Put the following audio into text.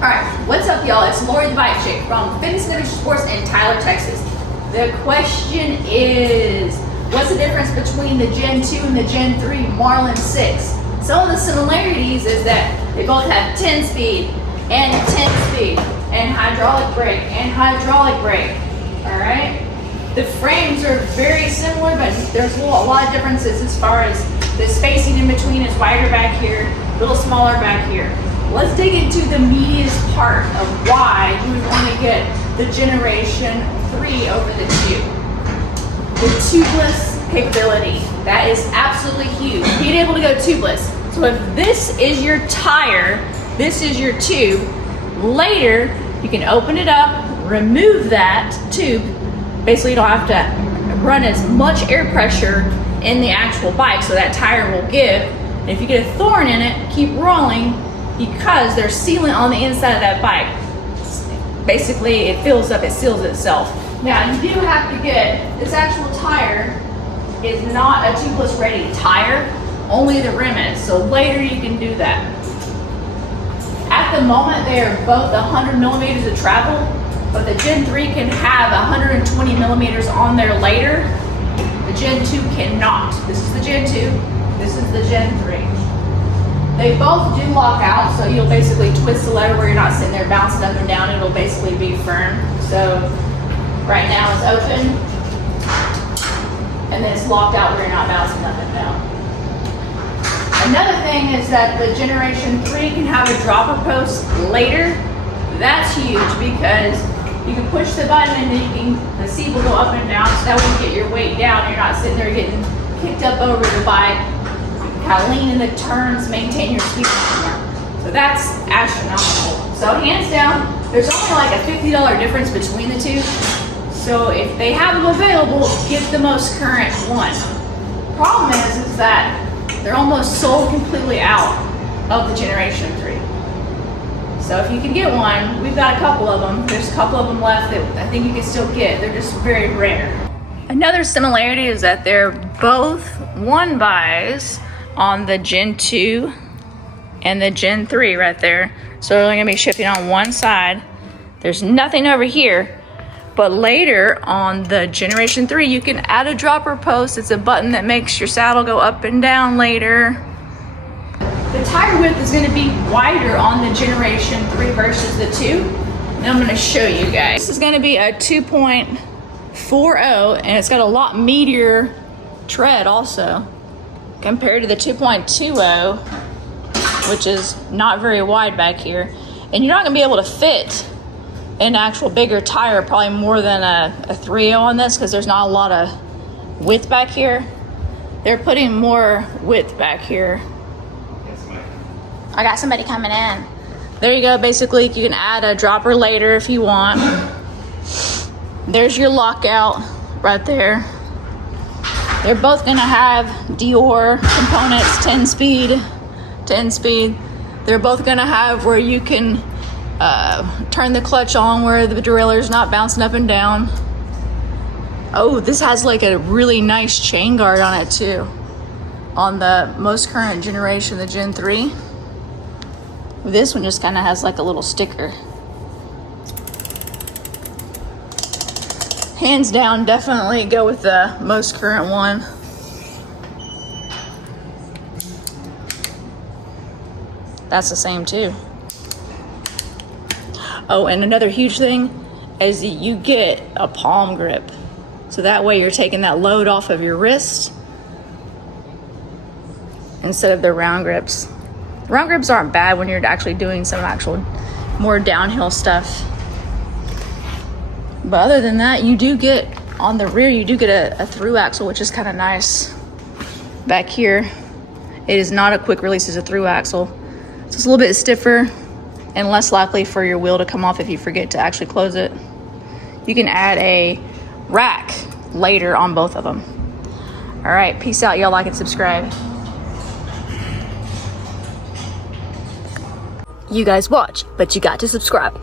Alright, what's up y'all? It's Lori the Bike Chick from Fitness and Adventure Sports in Tyler, Texas. The question is, what's the difference between the Gen 2 and the Gen 3 Marlin 6? Some of the similarities is that they both have 10 speed and 10 speed and hydraulic brake and hydraulic brake. Alright? The frames are very similar, but there's a lot of differences as far as the spacing in between is wider back here, a little smaller back here. Let's dig into the meatiest part of why you would want to get the Generation 3 over the 2. The tubeless capability. That is absolutely huge. Being able to go tubeless. So if this is your tire, this is your tube, later you can open it up, remove that tube. Basically you don't have to run as much air pressure in the actual bike, so that tire will give. And if you get a thorn in it, keep rolling, because there's sealant on the inside of that bike. Basically, it fills up, it seals itself. Now, you do have to get, this actual tire is not a tubeless ready tire, only the rim is, so later you can do that. At the moment, they are both 100 millimeters of travel, but the Gen 3 can have 120 millimeters on there later. The Gen 2 cannot. This is the Gen 2, this is the Gen 3. They both do lock out, so you'll basically twist the lever where you're not sitting there bouncing up and down. It'll basically be firm. So right now it's open, and then it's locked out where you're not bouncing up and down. Another thing is that the Generation 3 can have a dropper post later. That's huge because you can push the button and then the seat will go up and down, so that way you get your weight down. You're not sitting there getting kicked up over the bike. Kind of lean in the turns, maintain your speed. So that's astronomical. So hands down, there's only like a $50 difference between the two. So if they have them available, get the most current one. Problem is that they're almost sold completely out of the Generation 3. So if you can get one, we've got a couple of them. There's a couple of them left that I think you can still get. They're just very rare. Another similarity is that they're both one buys on the Gen 2 and the Gen 3 right there. So they're only gonna be shipping on one side. There's nothing over here, but later on the Generation 3, you can add a dropper post. It's a button that makes your saddle go up and down later. The tire width is gonna be wider on the Generation 3 versus the 2. And I'm gonna show you guys. This is gonna be a 2.40, and it's got a lot meatier tread also, compared to the 2.20, which is not very wide back here. And you're not gonna be able to fit an actual bigger tire, probably more than a 3.0 on this, because there's not a lot of width back here. They're putting more width back here. I got somebody coming in. There you go, basically you can add a dropper later if you want. There's your lockout right there. They're both gonna have Dior components, 10 speed. They're both gonna have where you can turn the clutch on where the derailleur's not bouncing up and down. Oh, this has like a really nice chain guard on it too. On the most current generation, the Gen 3. This one just kind of has like a little sticker. Hands down, definitely go with the most current one. That's the same too. Oh, and another huge thing is you get a palm grip. So that way you're taking that load off of your wrist instead of the round grips. Round grips aren't bad when you're actually doing some actual more downhill stuff. But other than that, you do get, on the rear, you do get a through axle, which is kind of nice. Back here, it is not a quick release as a through axle. So it's a little bit stiffer and less likely for your wheel to come off if you forget to actually close it. You can add a rack later on both of them. All right, peace out. Y'all like and subscribe. You guys watch, but you got to subscribe.